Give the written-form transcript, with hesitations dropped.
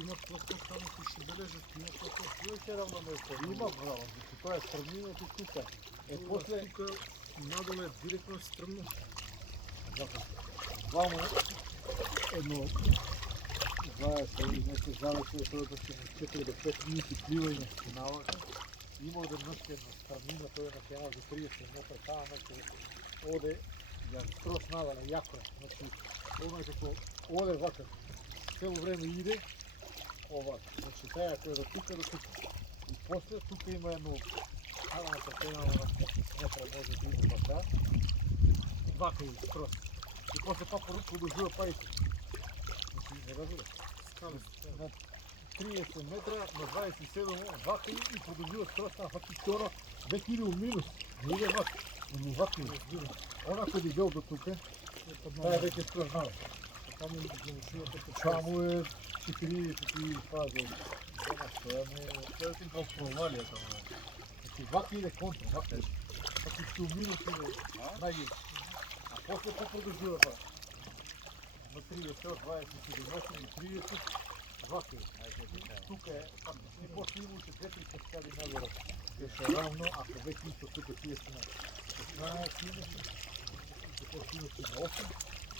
Има просто само ти ще бележат, има просто. Имаше равномерство. Има право, значи това е сравнението тук. После... Тук надолу е директно стръмно. Вамо едно 20 и нещо завеше, той беше на 4 до 5 минути пливане в финала. Има веднъж една стравнина, той е на финал за 30 метра, тая значи оде, ја скроз надале, јако е. Значи, оно е како оде вака, цело време иде, овак. Значи, тая која до тука до тука. И после тука има едно, на съртена на метра може да има така, вака и скроз. И после па продължува па и значи, не разбира. На 30 метра на 27 вака и продължува скроз на фактично веќе иде у минус. Не иде вак, но вака и она кој би бил до тука, таа е веќе скроз надо. Таму завършувате. Само е 40 фаза. Това е тим колко провалия това. Значи вака иде контра, вака е. Фактично у минус иде најгиб. А после па продължува па. На 30, 27, 30, вака е. Тук е, и после има още 2-3 каскади нагоре. Беше равно, ако вече иска тук тие си на 16 минути, и после имаше на 8.